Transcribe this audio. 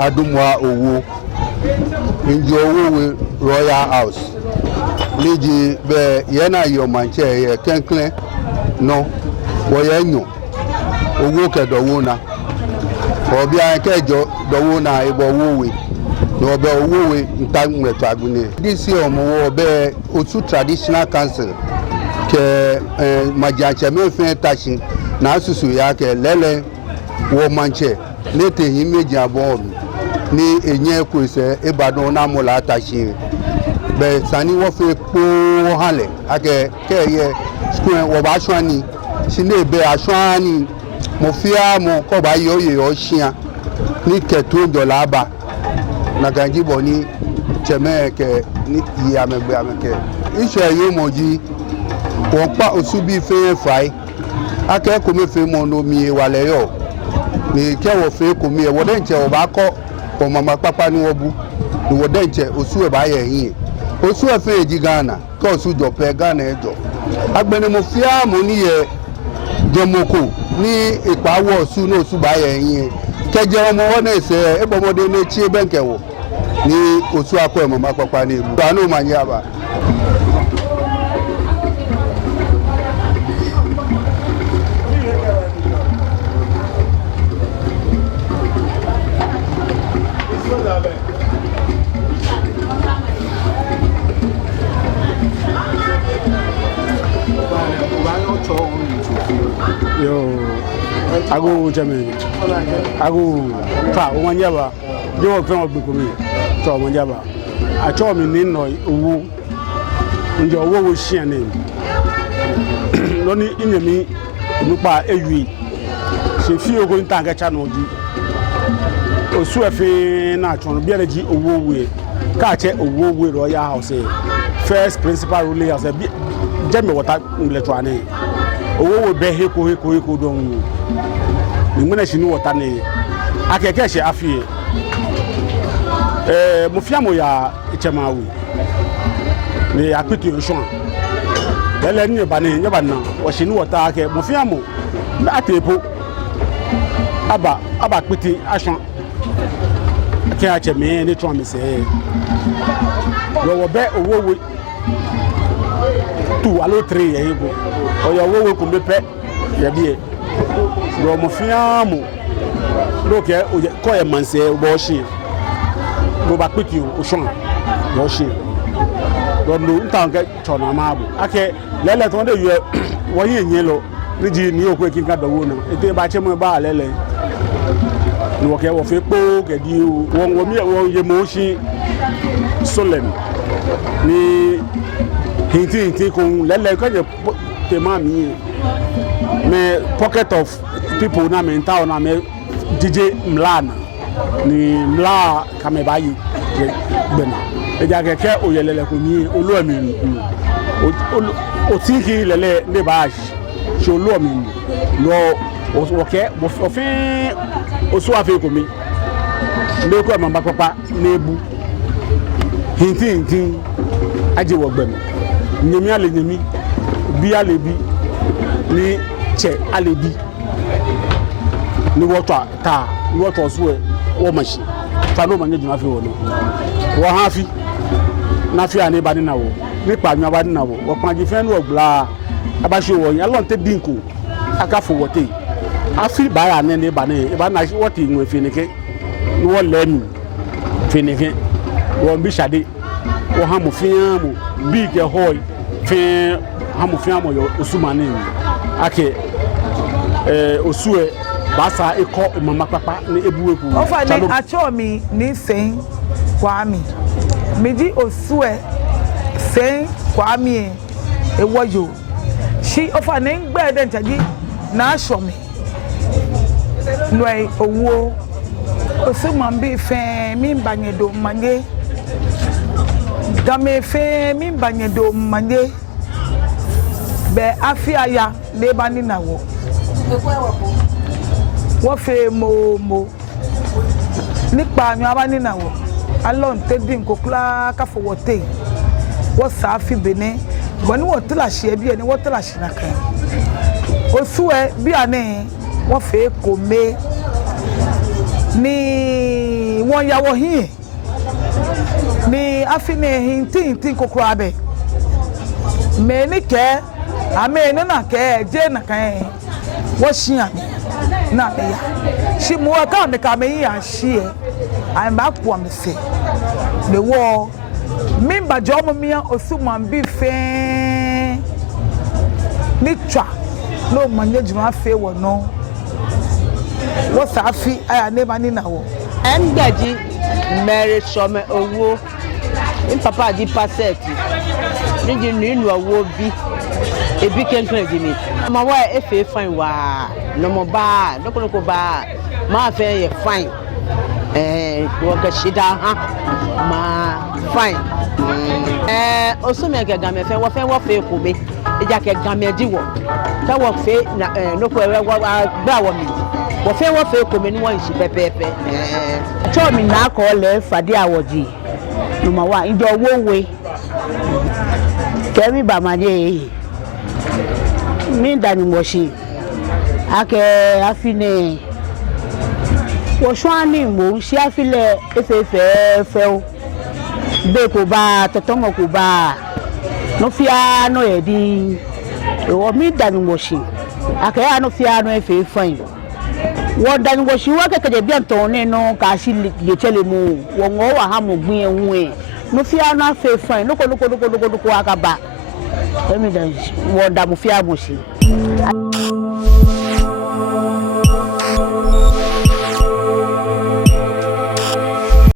Adumwa Owuo inji Owuo Royal House liji be yena yo manche ye kenkle no wo ye nyu Owuo ke Dowuona obi an kejo Dowuona ibo Owuo no be Owuo ntamweto agbune this year Homowo be Osu Traditional Council ke majanche mefe tashi na asusu ya ke lele wo manche nete himeji abon ni enye kwese Ibadan na mola atashi be sani wo fe po hale ake keye school wo ba swani sine be aswani mo fia mo ko ba yoye o hia ni keto dola ba na ganji boni cheme ke ni ya megbe ameke iso yo moji wo pa Osu bi fe fai ake ko me fe mo no mi wale yo ni ke wo fe ko mi e wo den che wo ba ko ko mama papa ni wo bu ni wo den che Osu e ba ye yin Osu e fe eji Ghana ko Osu jo pe Ghana ejo agbeni mo fia mo ni ye jomoko ni ipawo Osu no Osu ba ye yin keje omo wona ise ebomode na chi benke wo ni Osu akọ mama papa ni bu anu manye aba yo ago jame ago ta o manyaba yo fe ogbeko mi to manyaba a cho mi ni no owu njo wo hia ne no ni inyemi nupa ewi se fi ogo nta ga cha no ji Osu efe na chon bi eleji owu we ka che owu we Royal House first principal ruling house bi jame water ngletwa ne Owo be heko don ni muna shinu wota ne akeke she afie mo fia mo ya echemawu ni apiti oshon bele ni ba na wo shinu wota ake mo fia mo atepo aba piti ashon ke ache me ni tron me se wo be owo we tu alo 3 yego oyo wo ko mepe ya bie do mo fiamu do ke ko e manse bo shi do ba piti o shon bo shi do no ntan ke chona mabu ake lele ton de ye wo yin lo riji Nii Nortey Kinka Dowuona ete ba che mo ba lele no ke wo fe po ke di wo mi wo ye mo shi solemn ni hinti kun lele ko je temami me pocket of people na me town na me DJ Mlana ni mla kame bayi bena eja keke oyelele ko mi oluomi o tinki lele ne ba so oluomi lo oke ofin Osu afi ko mi le ko mama papa nebu hinti aje wo gbemi nyemi ale nyemi bi alebi ni che alebi ni woto ta ni woto Osu e wo machi ta no manye juma fi wo no wo hafi na fi ani ba ni na wo ni pa nwa ba ni na wo wo panji fe no gbla abashi wo yan lon te dinko aka fo wote afi ba ya ne ba na wote nwe fi ni ke ni wo lenu fi ni ke wo bi shade wo ha mo fiamu bi ke hoy fi hamufia mo yo Osu mane ake Osu e basa eko mama papa ni ebuweku ofa ni acho mi ni sen kwa mi meji Osu e sen kwa mi e woyo shi ofa ni ngbe de ntaji na aso mi no e Owuo Osu mambi fe mi banyedo manye dame fe mi banyedo manye be afiaya le bani na wo fe mo nipa mi abani na wo alon te din kokla ka fo wote wo sa fi bene boni wo tla hye bi eni wo tla hye na kan Osu e bi ane wo fe ko me ni won ya wo hin ni afine hintin kokora be me ni ke ame ni na ke je na kan wo hia na me ya shi mo ka me ka me ya hie ai ma po me se the war mimba jomo mia osuman bi fe ni twa no manye juma fe wo no wo safi aya ne mani na wo engaji mere some Owuo in papa di paseti ni Nii Owuo bi ebi kenkran di mi ma wa efe fine wa no mo ba dokoko ba ma fe ye fine wo ga shida ha ma fine osumi ga me fe wo fe ko be eja ke ga me di wo ta wo fe na no ko gba wo mi wo fe ko me ni won shi pepepe cho mi na ko le fade awoji number 1 ido wowe kemi ba maje mi dani mo shi ake afine wo swani mo shi afile efefe o be ko ba totomo ko ba no fia no e di wo mi dani mo shi ake ya no fia no efe fine wo dani wo shi wa keke bi anton ne no ka shi le chele mu wo ngo wa ha mo gbin ehun e no fia no afe fine no ko akaba emi dan wo da mo fia mo shi